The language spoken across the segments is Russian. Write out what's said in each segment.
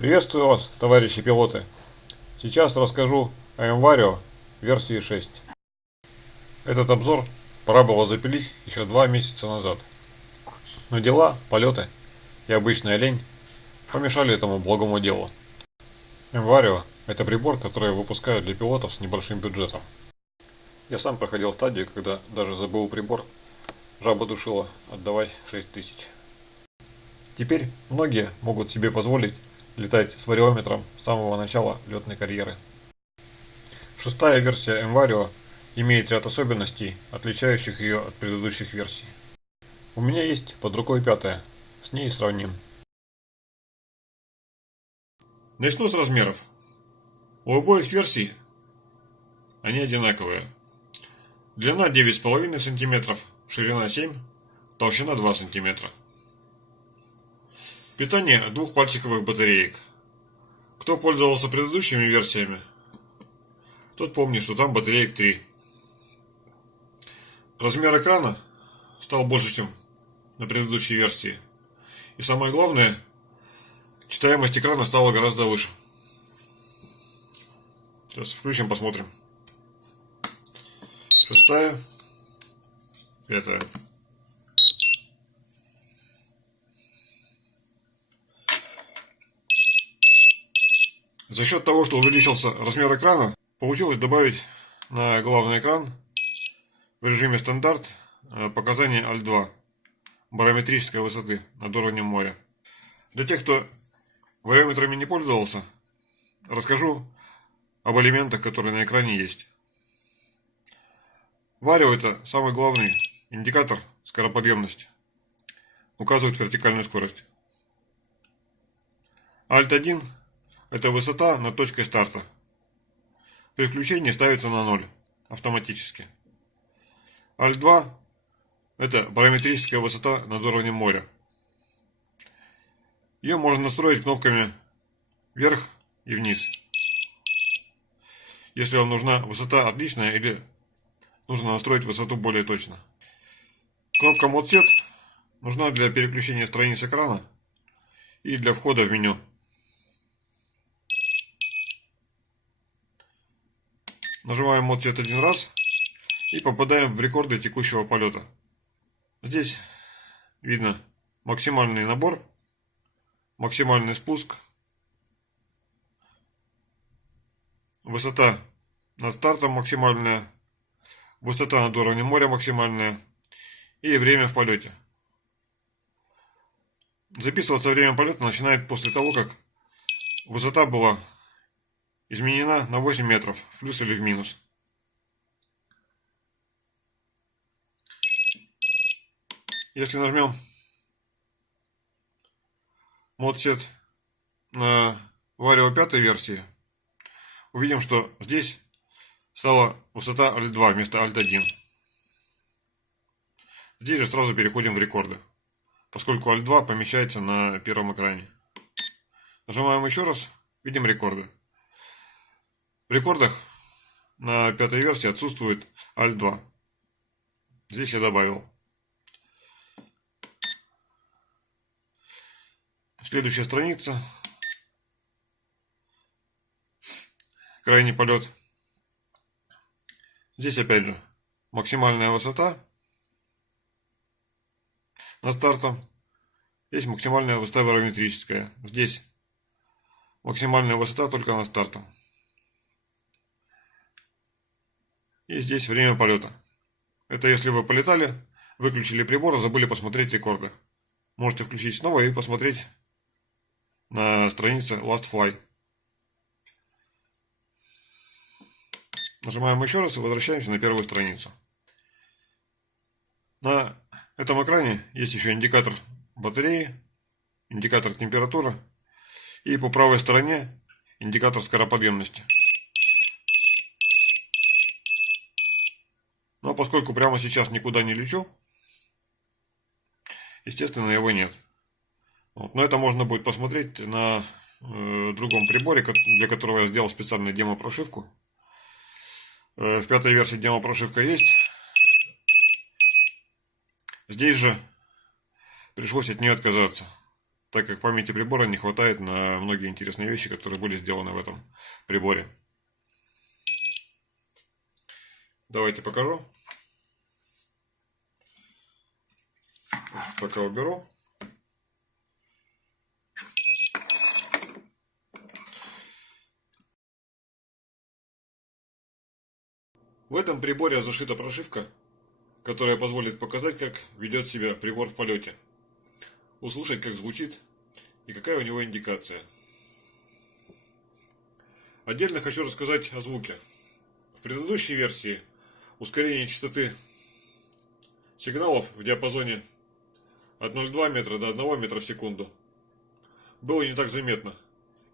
Приветствую вас, товарищи пилоты. Сейчас расскажу о МВарио версии 6. Этот обзор пора было запилить еще 2 месяца назад. Но дела, полеты и обычная лень помешали этому благому делу. МВарио – это прибор, который выпускают для пилотов с небольшим бюджетом. Я сам проходил стадию, когда даже забыл прибор, жаба душила отдавать 6000. Теперь многие могут себе позволить летать с вариометром с самого начала летной карьеры. Шестая версия МВарио имеет ряд особенностей, отличающих ее от предыдущих версий. У меня есть под рукой пятая, с ней сравним. Начну с размеров. У обоих версий они одинаковые. Длина 9,5 см, ширина 7 см, толщина 2 см. Питание от двухпальчиковых батареек. Кто пользовался предыдущими версиями, тот помнит, что там батареек 3. Размер экрана стал больше, чем на предыдущей версии. И самое главное, читаемость экрана стала гораздо выше. Сейчас включим, посмотрим. Шестая, пятая. За счет того, что увеличился размер экрана, получилось добавить на главный экран в режиме стандарт показания Alt2 барометрической высоты над уровнем моря. Для тех, кто вариометрами не пользовался, расскажу об элементах, которые на экране есть. Варио — это самый главный индикатор скороподъемности, указывает вертикальную скорость. Alt1 – это высота над точкой старта. При включении ставится на 0 автоматически. Alt2 – это барометрическая высота над уровнем моря. Ее можно настроить кнопками вверх и вниз, если вам нужна высота отличная или нужно настроить высоту более точно. Кнопка Mode Set нужна для переключения страниц экрана и для входа в меню. Нажимаем Mode Set один раз и попадаем в рекорды текущего полета. Здесь видно максимальный набор, максимальный спуск, высота над стартом максимальная, высота над уровнем моря максимальная и время в полете. Записываться время полета начинает после того, как высота была изменена на 8 метров, в плюс или в минус. Если нажмем Mode Set на Vario 5 версии, увидим, что здесь стала высота Alt2 вместо Alt1. Здесь же сразу переходим в рекорды, поскольку Alt2 помещается на первом экране. Нажимаем еще раз, видим рекорды. В рекордах на пятой версии отсутствует Alt2. Здесь я добавил. Следующая страница. Крайний полет. Здесь опять же максимальная высота над стартом. Здесь максимальная высота барометрическая. Здесь максимальная высота только над стартом. И здесь время полета. Это если вы полетали, выключили прибор, забыли посмотреть рекорды. Можете включить снова и посмотреть на странице Last Fly. Нажимаем еще раз и возвращаемся на первую страницу. На этом экране есть еще индикатор батареи, индикатор температуры и по правой стороне индикатор скороподъемности. Но поскольку прямо сейчас никуда не лечу, естественно, его нет. Но это можно будет посмотреть на другом приборе, для которого я сделал специальную демо-прошивку. В пятой версии демо-прошивка есть. Здесь же пришлось от нее отказаться. так как памяти прибора не хватает на многие интересные вещи, которые были сделаны в этом приборе. Давайте покажу. Пока уберу. В этом приборе зашита прошивка, которая позволит показать, как ведет себя прибор в полете, услышать, как звучит и какая у него индикация. Отдельно хочу рассказать о звуке. В предыдущей версии ускорение частоты сигналов в диапазоне от 0,2 метра до 1 метра в секунду было не так заметно,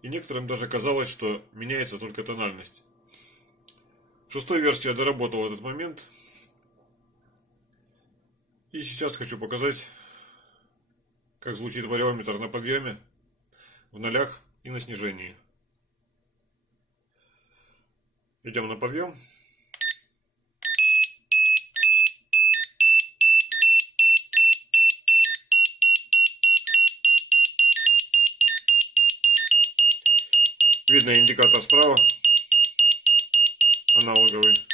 и некоторым даже казалось, что меняется только тональность. В шестой версии я доработал этот момент, и сейчас хочу показать, как звучит вариометр на подъеме, в нолях и на снижении. Идем на подъем. Видно индикатор справа, аналоговый.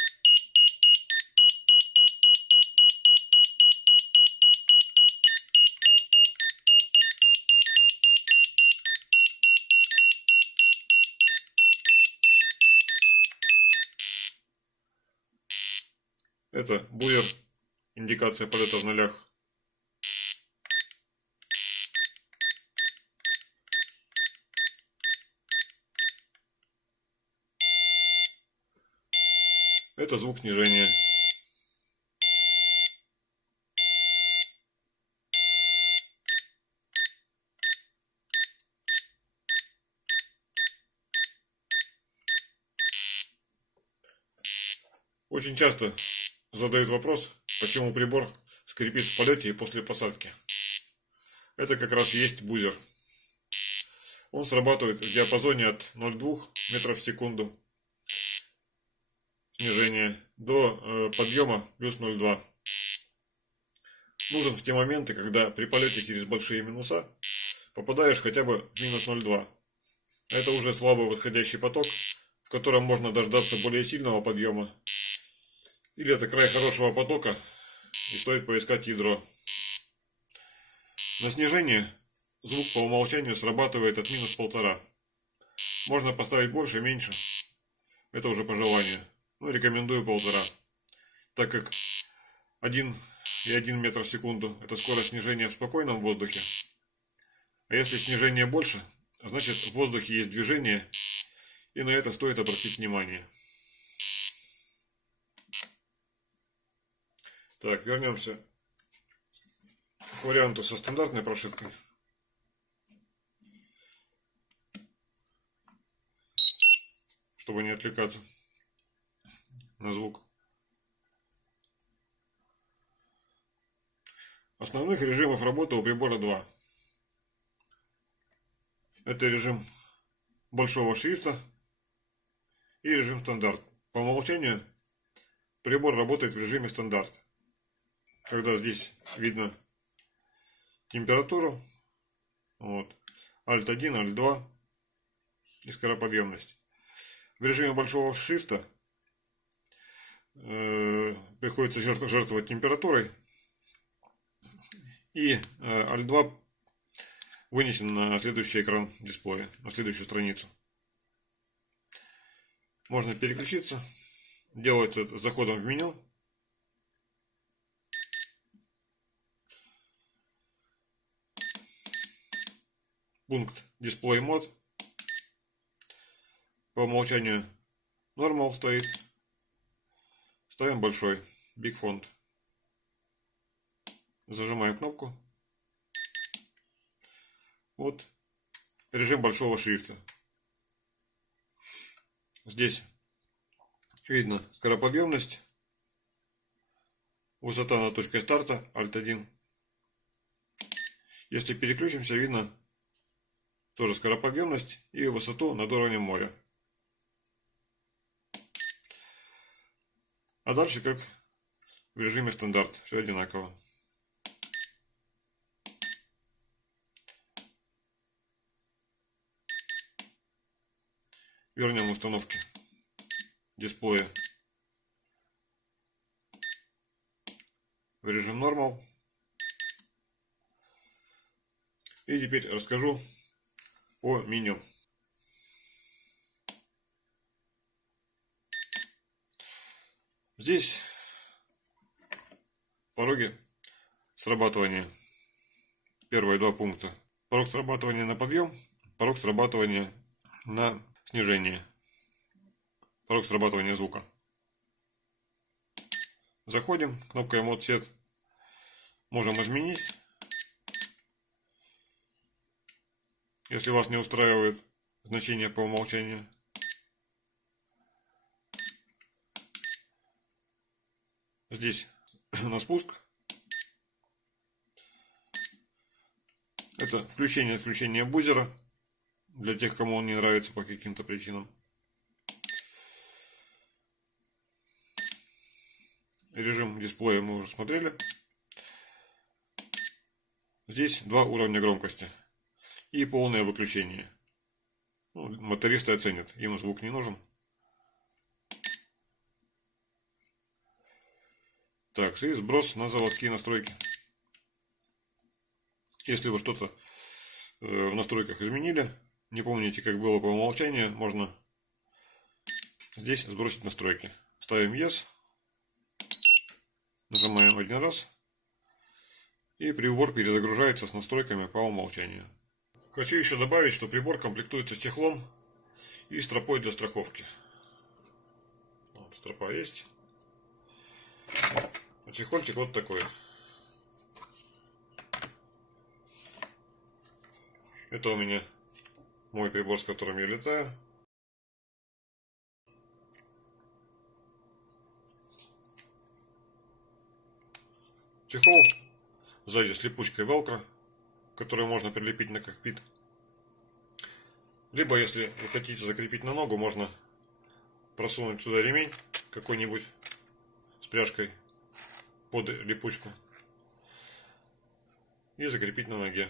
Это буер, индикация полета в нолях. Это звук снижения. Очень часто задают вопрос, почему прибор скрипит в полете и после посадки. Это как раз и есть бузер. Он срабатывает в диапазоне от 0,2 метров в секунду снижения до подъема плюс 0,2. Нужен в те моменты, когда при полете через большие минуса попадаешь хотя бы в минус 0,2. Это уже слабый восходящий поток, в котором можно дождаться более сильного подъема. Или это край хорошего потока, и стоит поискать ядро. На снижение звук по умолчанию срабатывает от минус 1,5. Можно поставить больше, меньше. Это уже по желанию. Но рекомендую 1,5. Так как 1,1 метр в секунду это скорость снижения в спокойном воздухе. А если снижение больше, значит в воздухе есть движение, и на это стоит обратить внимание. Так, вернемся к варианту со стандартной прошивкой. Чтобы не отвлекаться на звук. Основных режимов работы у прибора два. Это режим большого шрифта и режим стандарт. По умолчанию прибор работает в режиме стандарт. Когда здесь видно температуру, вот, Alt1, Alt2 и скороподъемность. В режиме большого шрифта приходится жертвовать температурой, и Alt2 вынесен на следующий экран дисплея, на следующую страницу. Можно переключиться, делать это заходом в меню. Пункт Display Mode. По умолчанию Normal стоит. Ставим большой, Big Font. Зажимаем кнопку. Вот режим большого шрифта. Здесь видно скороподъемность, высота над точкой старта, Alt1. Если переключимся, видно тоже скороподъемность и высоту над уровнем моря. А дальше как в режиме стандарт, все одинаково. Вернем установки дисплея в режим Normal. И теперь расскажу о меню. Здесь пороги срабатывания. Первые два пункта. Порог срабатывания на подъем, порог срабатывания на снижение, порог срабатывания звука. Заходим, кнопкой Mode Set. Можем изменить. Если вас не устраивает значение по умолчанию. Здесь на спуск. Это включение-отключение бузера. Для тех, кому он не нравится по каким-то причинам. Режим дисплея мы уже смотрели. Здесь два уровня громкости. И полное выключение. Ну, мотористы оценят. Им звук не нужен. Так, и сброс на заводские настройки. Если вы что-то в настройках изменили, не помните, как было по умолчанию, можно здесь сбросить настройки. Ставим Yes. Нажимаем один раз. И прибор перезагружается с настройками по умолчанию. Хочу еще добавить, что прибор комплектуется с чехлом и стропой для страховки. Вот, стропа есть. А чехольчик вот такой. Это у меня мой прибор, с которым я летаю. Чехол. Сзади с липучкой велкро, которую можно прилепить на кокпит. Либо, если вы хотите закрепить на ногу, можно просунуть сюда ремень какой-нибудь с пряжкой под липучку и закрепить на ноге.